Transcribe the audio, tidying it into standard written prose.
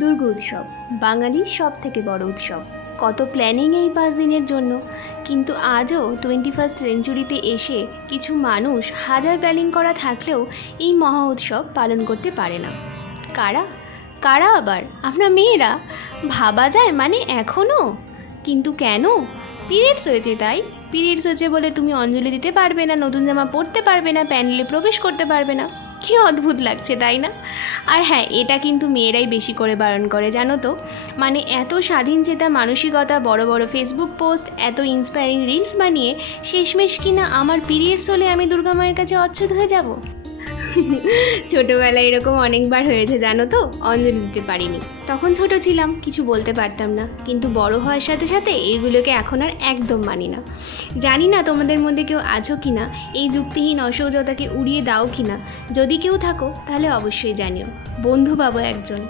দুর্গোৎসব বাঙালির সব থেকে বড় উৎসব। কত প্ল্যানিং এই 5 দিনের জন্য, কিন্তু আজও 21st সেঞ্চুরিতে এসে কিছু মানুষ হাজার প্ল্যানিং করা থাকলেও এই মহা উৎসব পালন করতে পারে না। কারা কারা আবার? আপনার মেয়েরা। ভাবা যায় মানে এখনও? কিন্তু কেন? পিরিয়ডস হয়েছে তাই। পিরিয়ডস হয়েছে বলে তুমি অঞ্জলি দিতে পারবে না, নতুন জামা পরতে পারবে না, প্যান্ডেলে প্রবেশ করতে পারবে না। কী অদ্ভুত লাগছে তাই না? আর হ্যাঁ, এটা কিন্তু মেয়েরাই বেশি করে বারণ করে, জানো তো। মানে এত স্বাধীন চেতা মানসিকতা, বড় বড় ফেসবুক পোস্ট, এত ইন্সপায়ারিং রিলস বানিয়ে শেষমেশ কিনা আমার পিরিয়ডস হলে আমি দুর্গা মায়ের কাছে অচ্ছুত হয়ে যাব। ছোটোবেলায় এরকম অনেকবার হয়েছে জানো তো, অঞ্জলি দিতে পারিনি। তখন ছোট ছিলাম, কিছু বলতে পারতাম না, কিন্তু বড় হওয়ার সাথে সাথে এইগুলোকে এখন আর একদম মানি না। জানি না তোমাদের মধ্যে কেউ আছো কি না, এই যুক্তিহীন অসহজতাকে উড়িয়ে দাও কি না। যদি কেউ থাকো তাহলে অবশ্যই জানিও, বন্ধু পাবো একজন।